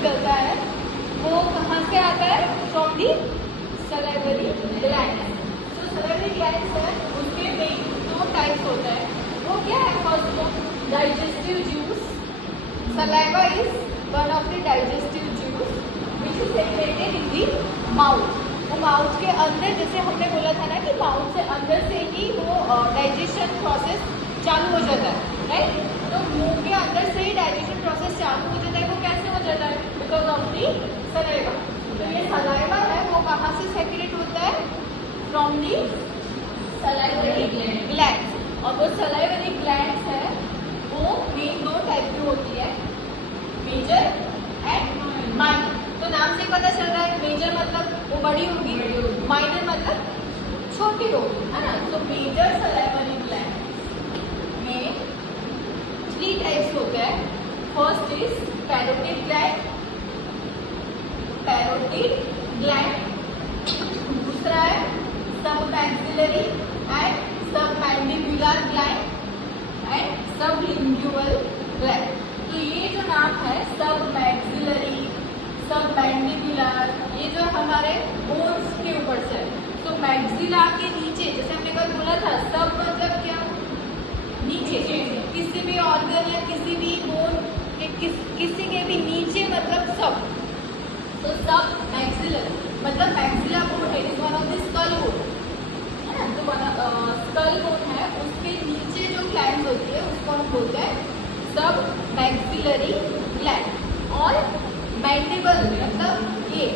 निकलता है वो कहाँ से आता है? From the salivary gland. जो सलाइवरी ग्लैंड है उसके मेन 2 टाइप्स होता है। वो क्या है? First one digestive juice. Saliva is one of the digestive juice which is secreted in the mouth. वो माउथ के अंदर, जैसे हमने बोला था ना कि माउथ से अंदर से ही वो डाइजेशन प्रोसेस चालू हो जाता है, राइट? तो मुंह के अंदर से ही डाइजेशन प्रोसेस चालू हो जाता है। वो कैसे हो जाता है? Because of the saliva. तो ये सलाइवा है वो कहाँ से सेक्रेट होता है? From the salivary glands. और वो सलाइवरी ग्लैंड्स है वो मेन 2 टाइप की होती है, मेजर एंड माइनर। तो नाम से पता चल रहा है मेजर मतलब वो बड़ी होगी, माइनर मतलब छोटी होगी, है ना? तो मेजर सलाइवरी ग्लैंड में 3 टाइप्स होते हैं। First is parotid gland, parotid gland. दूसरा है submaxillary and submandibular gland and sublingual gland. तो ये जो नाम है सबमैक्सिलरी, सबमैंडिबुलर, ये जो हमारे बोन्स के ऊपर से है। तो मैक्सिला के नीचे, जैसे हमने कल बोला था, सब मतलब क्या? नीचे। किसी भी ऑर्गन या किसी भी बोन के किसी के भी नीचे मतलब सब। तो सब मैक्सिलर मतलब मैक्सिला बोन है, is one of the skull bone, है ना? तो स्कल बोन है, उसके नीचे जो ग्लैंड होती है उसको हम बोलते हैं सब मैक्सिलरी ग्लैंड। और मैंडिबल मतलब ये,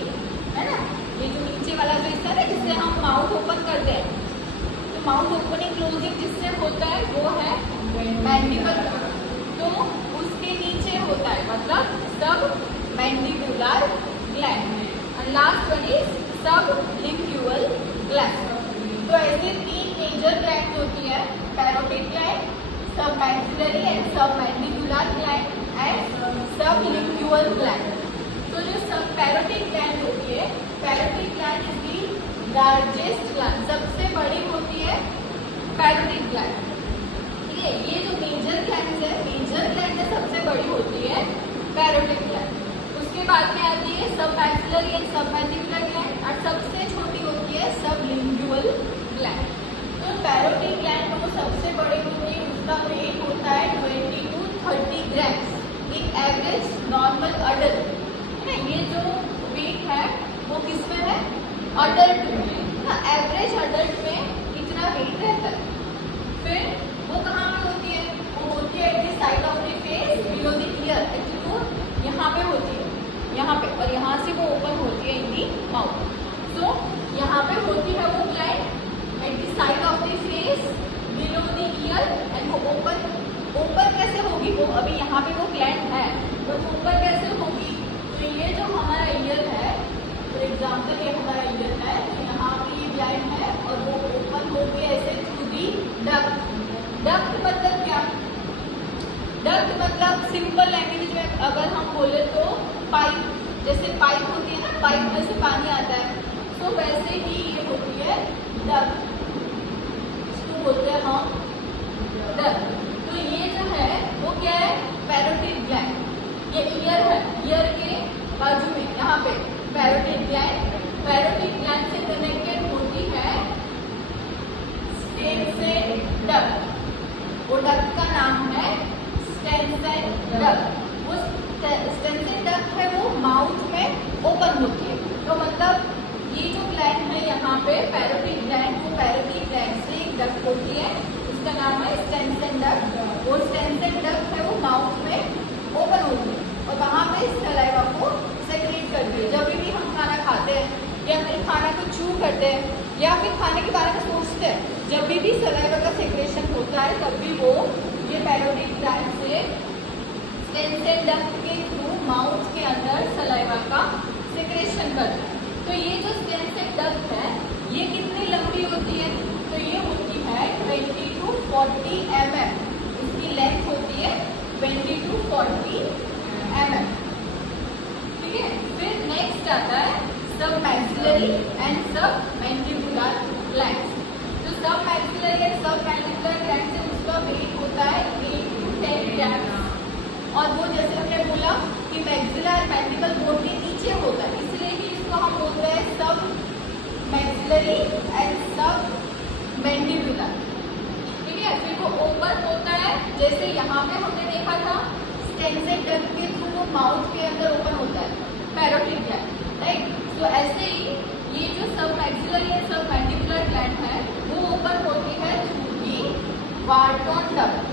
है ना? ये जो नीचे वाला जो हिस्सा है जिससे हम माउथ ओपन करते हैं, तो माउथ ओपनिंग क्लोजिंग जिससे होता है वो है मैंडिबल। तो उसके नीचे होता है मतलब सब मैंडिबुलर ग्लैंड। और last one is sublingual gland. तो ऐसे 3 मेजर ग्लैंड होती है, parotid gland, submaxillary and submandibular gland and sublingual gland. तो जो सब पैरोटिड ग्लैंड होती है, parotid gland is the largest gland, सबसे बड़ी होती है पैरोटिड ग्लैंड। ठीक है, ये जो मेजर ग्लैंड है, मेजर ग्लैंड है सबसे बड़ी होती है पैरोटिड ग्लैंड। उसके बाद में आती है सबमैक्सिलरी एंड सबमैंडिबुलर ग्लैंड और सबसे छोटी होती है सबलिंगुअल ग्लैंड। तो पैरोटिड ग्लैंड वो सबसे बड़ी होती है, उसका वेट होता है 20 to 30 grams in average normal adult. ये जो वेट है वो किस में है? अडल्ट में ना, एवरेज अडल्ट में इतना वेट रहता है। फिर वो कहाँ पे होती है? वो होती है at the side of the face below the year. Actually वो यहाँ पे होती है, यहाँ पे, और यहाँ से वो ओपन होती है इन दी माउथ। सो यहाँ पे होती है वो gland at the side of the face below the year and वो ओपन कैसे होगी? वो अभी यहाँ पे वो ग्लैंड है तो ओपन कैसे होगी? तो ये जो हमारा ईयर है, फॉर एग्जाम्पल ये हमारा ईयर है, तो यहाँ पे ये ग्लैंड है और वो ओपन होगी ऐसे थ्रू दी डक्ट। डक्ट मतलब क्या? डक्ट मतलब सिंपल लैंग्वेज में अगर हम बोले तो पाइप, जैसे पाइप होती है ना, पाइप में से पानी आता है, तो वैसे ही ये होती है डक्ट, इसको बोलते हैं हम डक्ट। तो ये जो है वो क्या है? Parotid gland. ये ईयर है, ईयर के बाजू में यहाँ पे पैरोटिड ग्लैंड। पैरोटिड ग्लैंड से कनेक्टेड होती है स्टेनसेन डक्ट। वो डक्ट का नाम है स्टेनसेन डक्ट। वो स्टेनसेन डक्ट है वो माउथ में ओपन होती है। तो मतलब ये जो ग्लैंड है यहाँ पे पैरोटिड ग्लैंड, वो पैरोटिड ग्लैंड से एक डक्ट होती है, उसका नाम है स्टेनसेन डक्ट। वो स्टेनसेन डक्ट है वो माउथ में ओपन होती है और वहाँ पे सलाइवा को सेक्रेट करती है। जब भी हम खाना खाते हैं या फिर खाना को चू करते हैं या फिर खाने के बारे में सोचते हैं, जब भी सलाइवा का सेक्रेशन होता है तब भी वो ये पैरोटिड ग्लैंड से स्टेनसेन डक्ट के थ्रू माउथ के अंदर सलाइवा का सेक्रेशन करता है। तो ये जो स्टेनसेन डक्ट है ये कितनी लंबी होती है? तो ये होती है 20 to 40 mm। इसकी लेंथ होती है 20 to 40 mm। ठीक है, फिर नेक्स्ट आता है सबमैक्सिलरी एंड सबमैंडिबुलर ग्लैंड्स। तो सबमैक्सिलरी एंड सबमैंडिबुलर ग्लैंड से उसका वेट होता है 8 to 10 ग्राम। और वो जैसे हमने बोला कि मैक्सिलर मैंडिबल बोन के नीचे होता है, इसलिए कि इसको हम बोलते हैं सब मैक्सिलरी एंड सब मैंडिबुलर। ठीक है, फिर वो ओपन होता है, जैसे यहाँ पे हमने देखा था स्टेंसेड डक्ट के थ्रू वो माउथ के अंदर ओपन होता है पैरोटिड ग्लैंड, राइट। तो ऐसे ही ये जो सब maxillary and submandibular gland है वो ओपन होती है through the Wharton duct.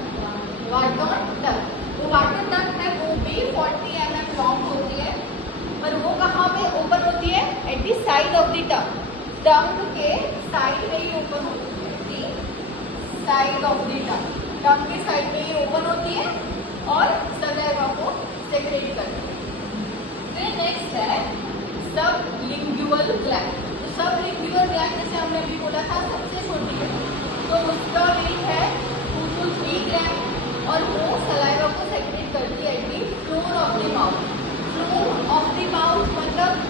Wharton duct, वो वार्टन डक्ट है वो भी 40 mm लॉन्ग होती है, पर वो कहाँ पे ओपन होती है? At the side of the tongue, tongue के साइड में ही ओपन होती है, the side of the tongue, tongue के साइड में ही ओपन होती है और सलाइवा को सेक्रेट करती है। फिर नेक्स्ट है सब लिंगुअल ग्लैंड। तो सब लिंगुअल ग्लैंड जैसे हमने अभी बोला था सबसे छोटी है, तो उसका वेट है 2 to 3 ग्राम और वो सलाइवा को सेक्रेट करती है at the floor of the mouth. Floor of the mouth मतलब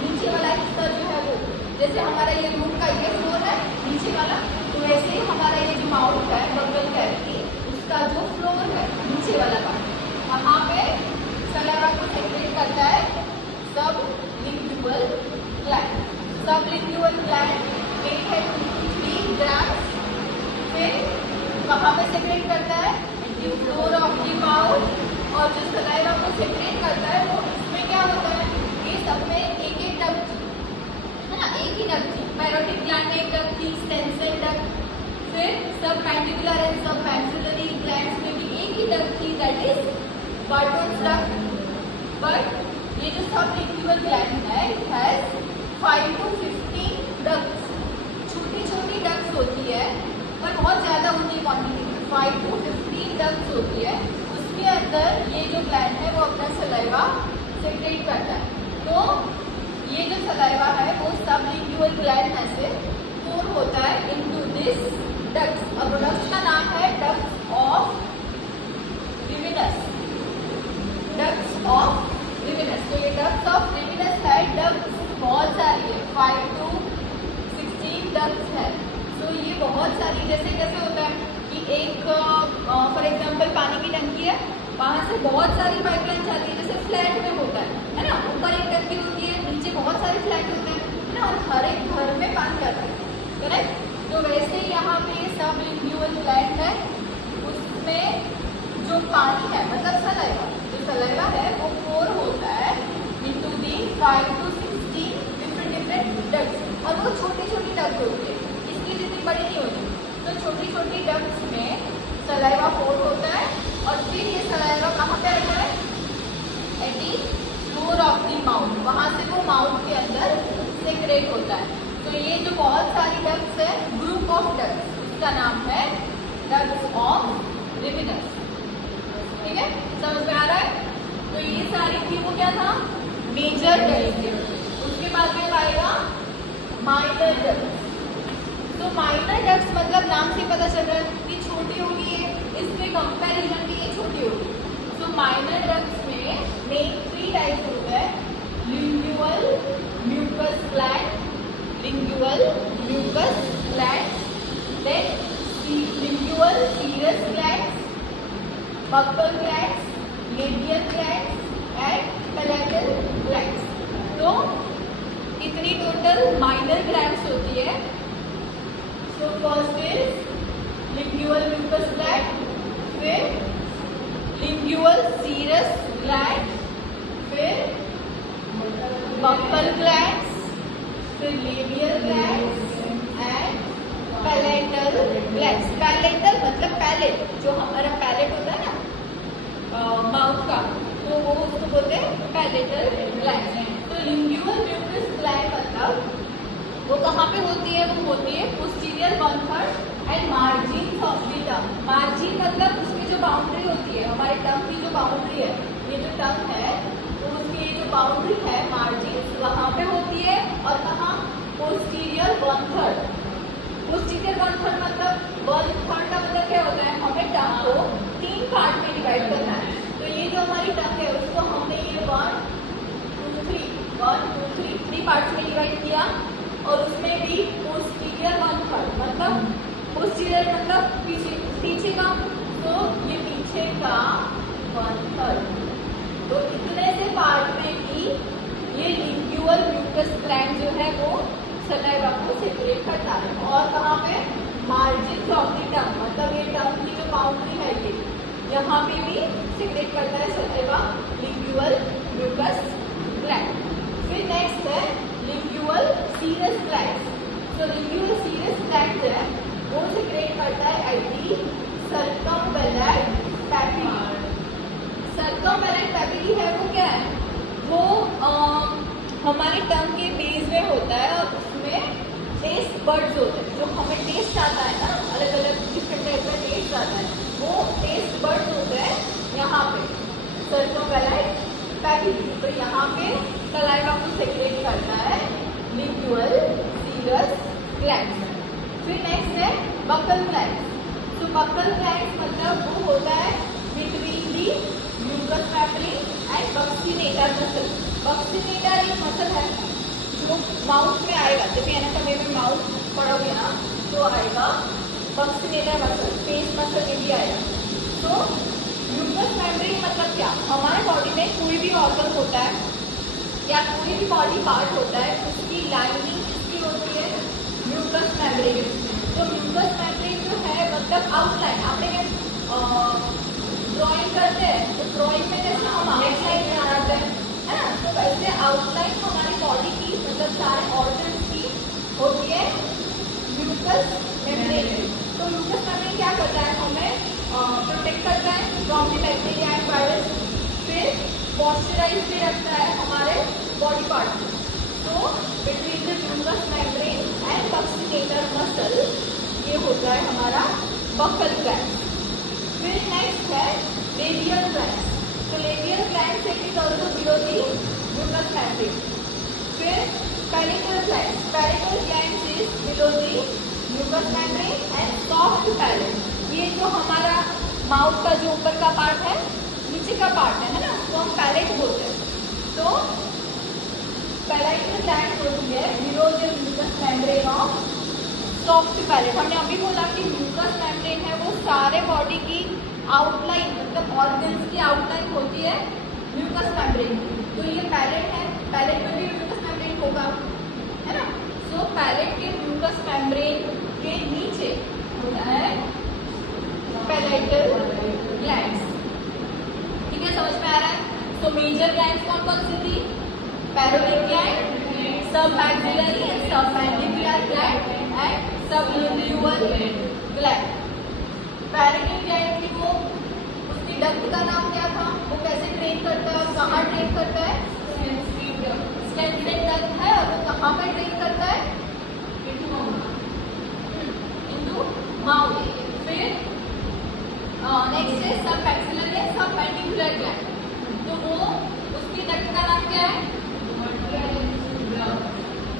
नीचे वाला हिस्सा जो है वो, जैसे हमारा ये रूम का ये फ्लोर है नीचे वाला, तो वैसे ही हमारा ये जो माउथ है बगल कैविटी उसका जो फ्लोर है नीचे वाला पार्ट, वहाँ पे सलाइवा को सेक्रेट करता है सब lingual gland. Sublingual gland wait है 2 to 3 ग्राम। फिर कहाँ पे सेक्रेट करता है? The floor of the mouth. और जो सलाइवा को सेक्रेट करता है वो इसमें क्या होता है? ये सब में एक एक डक्ट थी, है ना, एक ही डक्ट थी। पैरोटिड ग्लैंड में एक डक्ट थी, स्टेंसेड डक्ट। फिर सब मैंडिबुलर एंड सब मैक्सिलरी ग्लैंड्स में भी एक ही डक्ट थी, that is Wharton duct. But ये जो सब लिंगुअल ग्लैंड है इट हैज 5 to 15 डक्ट्स। छोटी छोटी डक्ट्स होती है पर बहुत ज़्यादा होती है क्वांटिटी में, 5 to 15 डक्ट्स होती है। उसके अंदर ये जो ग्लैंड है वो अपना सलाइवा सेक्रेट करता है। तो ये जो सलाइवा है वो सब लिंगुअल ग्लैंड में से पोर होता है इनटू दिस डक्ट्स, और डक्ट्स का नाम है ducts of Rivinus. Ducts of Rivinus, तो ये डक्ट्स ऑफ रिविनस है, डक्ट्स बहुत सारी है, 5 to 16 डक्ट्स है। तो ये बहुत सारी, जैसे कैसे होता है कि एक फॉर एग्जांपल पानी की टंकी है, वहाँ से बहुत सारी पाइपलाइन जाती है, जैसे फ्लैट में होता है ना, ऊपर एक टंकी होती है, नीचे बहुत सारे फ्लैट होते हैं, है ना, और हर एक घर में पानी जाता है, करेक्ट। तो वैसे यहाँ पे सब लिंगुअल ग्लैंड है, उसमें जो पानी है मतलब सलाइवा, जो सलाइवा है वो पोर होता है into the 5 to 16 different ducts, और वो छोटी छोटी डक्ट होती है, इसकी जितनी बड़ी नहीं होती। तो छोटी छोटी डक्ट्स में सलाइवा पोर होता है और फिर ये सलाइवा कहाँ पे आता है? At the floor of the mouth, वहाँ से वो माउथ के अंदर सेक्रेट होता है। तो ये जो बहुत सारी डक्ट्स है, ग्रुप ऑफ डक्ट्स, उसका नाम है डक्ट्स ऑफ रिविनस। ठीक है, समझ में आ रहा है? तो ये सारी थी वो क्या था? Major ducts. उसके बाद में आएगा माइनर डक्ट्स। तो माइनर डक्ट्स मतलब नाम से पता चल रहा है कि छोटी होगी है, इसके कंपैरिजन में ये छोटी होगी। तो माइनर डक्ट्स में मेन 3 टाइप्स होते हैं, lingual mucous gland, lingual mucous gland, then lingual serous glands, buccal glands, labial glands and palatal glands. तो इतनी टोटल माइनर ग्लैंड्स होती है। So first is lingual mucus gland, फिर lingual serous gland, फिर buccal glands, फिर labial glands and palatal glands। palatal मतलब palette, जो हमारा पैलेट होता है ना माउथ का, तो वो उसको बोलते हैं पैलेटल ग्लैंड। तो lingual mucus gland मतलब वो कहाँ पे होती है? वो होती है posterior 1/3 and margin of the tongue. Margin मतलब उसकी जो बाउंड्री होती है, हमारे टंग की जो बाउंड्री है, ये जो टंग है तो उसकी ये जो बाउंड्री है मार्जिन वहाँ पे होती है। और कहाँ? पोस्टीरियर 1/3। पोस्टीरियर 1/3 मतलब 1/3 का मतलब क्या होता है? हमें टंग को 3 पार्ट में डिवाइड करना है। तो ये जो हमारी टंग है उसको हमने ये 1 2 3 पार्ट्स में डिवाइड किया, और उसमें भी पोस्टीरियर 1/3 मतलब पोस्टीरियर मतलब पीछे का, तो ये पीछे का 1/3। तो इतने से सलाइवा को सेपरेट करता है। और कहाँ पे? मार्जिन ऑफ द टंग, मतलब ये टंग की जो बाउंड्री है ये, यहाँ पे भी सेपरेट करता है सलाइवा लिंगुअल म्यूकस ग्लैंड। फिर नेक्स्ट है लिंगुअल सीरस ग्लैंड। तो लिंगुअल सीरस ग्लैंड है वो सेक्रेट करता है एटी सर्कमवेलेंट पैपिली। सर्कमवेलेंट पैपिली है वो क्या है? वो हमारे टंग के बेस में होता है और उसमें टेस्ट बर्ड्स होते हैं। जो हमें टेस्ट आता है ना, अलग अलग डिफरेंट टाइप का टेस्ट आता है, वो टेस्ट बर्ड्स होते हैं यहाँ पे सर्कमवेलेंट पैपिली। तो यहाँ पे सलाइवा को सेक्रेट करता है लिंगुअल सीरस ग्लैंड। फिर नेक्स्ट है बकल ग्लैंड। तो बकल ग्लैंड मतलब वो होता है between the mucous papillae and buccinator muscle. Buccinator एक मसल है जो माउथ में आएगा, जब एनाटॉमी में माउथ पढ़ोगे ना तो आएगा बक्सीनेटर मसल, फेस मसल में भी आएगा। तो म्यूकस मेम्ब्रेन मतलब क्या? हमारे बॉडी में कोई भी ऑर्गन होता है या कोई भी बॉडी पार्ट होता है, उसकी लाइनिंग किसकी होती है? Mucous membrane. तो म्यूकस मेम्ब्रेन जो है मतलब आउटलाइन, आपने ड्राइंग करते हैं तो ड्राइंग में जैसे हम आउटलाइन बनाते हैं, है ना, तो वैसे आउटलाइन हमारी बॉडी की मतलब सारे ऑर्गन्स की होती है म्यूकस मेम्ब्रेन। तो म्यूकस मेम्ब्रेन क्या करता है? हमें प्रोटेक्ट करता है from the bacteria and virus. फिर मॉइस्चराइज भी रखता है हमारे बॉडी पार्ट को। तो between the mucous membrane and buccinator muscle ये होता है हमारा बकल ग्लैंड। फिर नेक्स्ट है लेबियल ग्लैंड। तो labial gland secrete also below the mucous membrane. फिर palatal gland. Palatal gland is below the mucous membrane and soft palate. ये जो हमारा माउथ का जो ऊपर का पार्ट है, नीचे का पार्ट है ना, उसको हम पैलेट बोलते हैं। तो पैलेटल ग्लैंड होती है below the mucous membrane of soft palate. हमने अभी बोला कि म्यूकस मेम्ब्रेन है वो सारे बॉडी की आउटलाइन, मतलब ऑर्गन्स की आउटलाइन होती है म्यूकस मेम्ब्रेन की। तो ये पैलेट है, पैलेट में भी म्यूकस मेम्ब्रेन होगा, है ना। सो पैलेट के म्यूकस मेम्ब्रेन के नीचे होता है पैलेटल ग्लैंड्स। ठीक है, समझ में आ रहा है? तो मेजर ग्लैंड्स कौन कौन सी थी? Parotid gland, submaxillary and submandibular gland and sublingual gland. Parotid gland की वो उसकी डक्ट का नाम क्या था? वो कैसे ट्रेन करता है, कहाँ ट्रेन करता है? स्टेंसिल डक्ट है, और वो कहाँ पर ट्रेन करता है? Into mouth. फिर नेक्स्ट है सब maxillary and submandibular gland. तो वो उसकी डक्ट का नाम क्या है?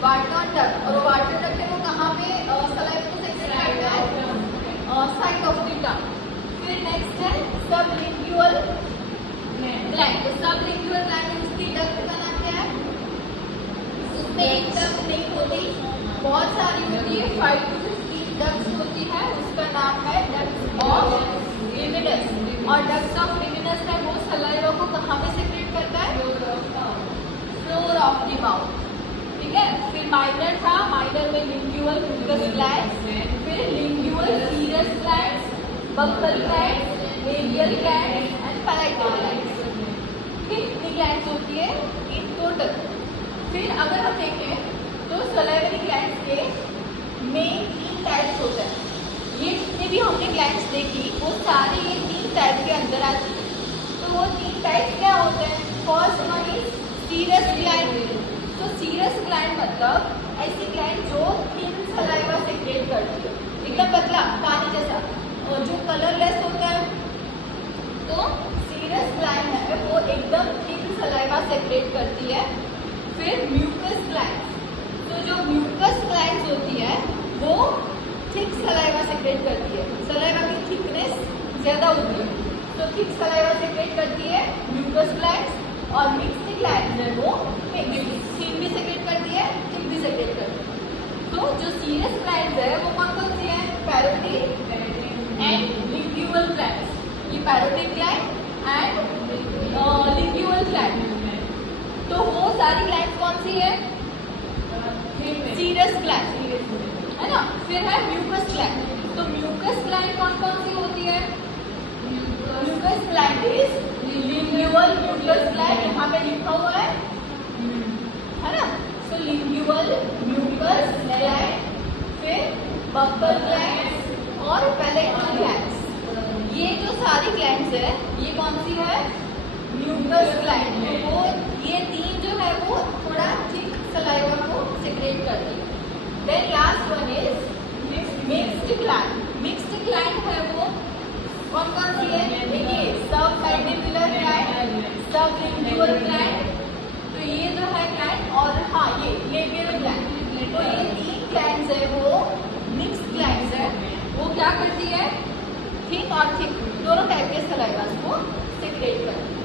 वाटरन डक्ट। और वाटरन डक्ट है वो कहाँ पे सलाइवा को सेक्रेट करता है? साइड ऑफ द टंग। फिर नेक्स्ट है सबलिंगुअल ग्लैंड। तो सबलिंगुअल ग्लैंड उसकी डक्ट का नाम क्या है? उसमें एक डक्ट नहीं होती, बहुत सारी होती है, 5 to 15 डक्ट्स होती है। उसका नाम है डक्ट ऑफ लिमिनस। और डक्ट ऑफ लिमिनस है वो सलाइवा को कहाँ पे सेक्रेट करता है? Floor of the mouth. ठीक है। फिर माइनर था, माइनर में लिंगुअल म्यूकस ग्लैंड, फिर lingual serous gland, buccal gland, labial gland and palatal gland. कितनी ग्लैंड्स होती है इन टोटल? फिर अगर हम देखें तो सलाइवरी ग्लैंड्स के मेन 3 टाइप्स होते हैं। ये जितने भी हमने ग्लैंड्स देखी वो सारे ये 3 टाइप के अंदर आती है। तो वो 3 टाइप क्या होते हैं? First one is serous gland. तो सीरस ग्लैंड मतलब ऐसी ग्लैंड जो थिन सलाइवा सेक्रेट करती है, एकदम पतला पानी जैसा, और जो कलरलेस होता है। तो सीरस ग्लैंड है वो एकदम थिन सलाइवा सेक्रेट करती है। फिर म्यूकस ग्लैंड। तो जो म्यूकस ग्लैंड होती है वो थिक सलाइवा सेक्रेट करती है, सलाइवा की थिकनेस ज़्यादा होती है, तो थिक सलाइवा सेक्रेट करती है म्यूकस ग्लैंड। और मिक्स्ड ग्लैंड है वो थिन भी सेक्रेट करती है, थिक भी सेक्रेट करती है। तो जो सीरस ग्लैंड है वो कौन कौन सी है? Parotid and lingual gland. ये parotid gland and lingual gland. तो वो सारी ग्लैंड कौन सी है? सीरस सीवियस ग्लैंड, है ना। फिर है म्यूकस ग्लैंड। तो म्यूकस ग्लैंड कौन कौन सी होती है? Mucous gland is lingual mucous gland, यहाँ पे लिखा हुआ है ना। सो लिंगुअल म्यूकस ग्लैंड, फिर बफर ग्लैंड और पैलेटल ग्लैंड। ये जो सारी ग्लैंड्स है ये कौन सी है? Mucous gland. वो ये तीन जो है वो थोड़ा थिक सलाइवा को सेक्रेट करती है। Then last one is mixed gland. Mixed gland है वो कौन कौन सी है? देखिए, submandibular gland, sublingual gland, तो ये जो है ग्लैंड, और हाँ ये लेबियल ग्लैंड। तो ये तीन ग्लैंड्स है वो मिक्स्ड ग्लैंड्स है। वो क्या करती है? थिक और थिक दोनों टाइप के सलाइवास को सेक्रेट करती है।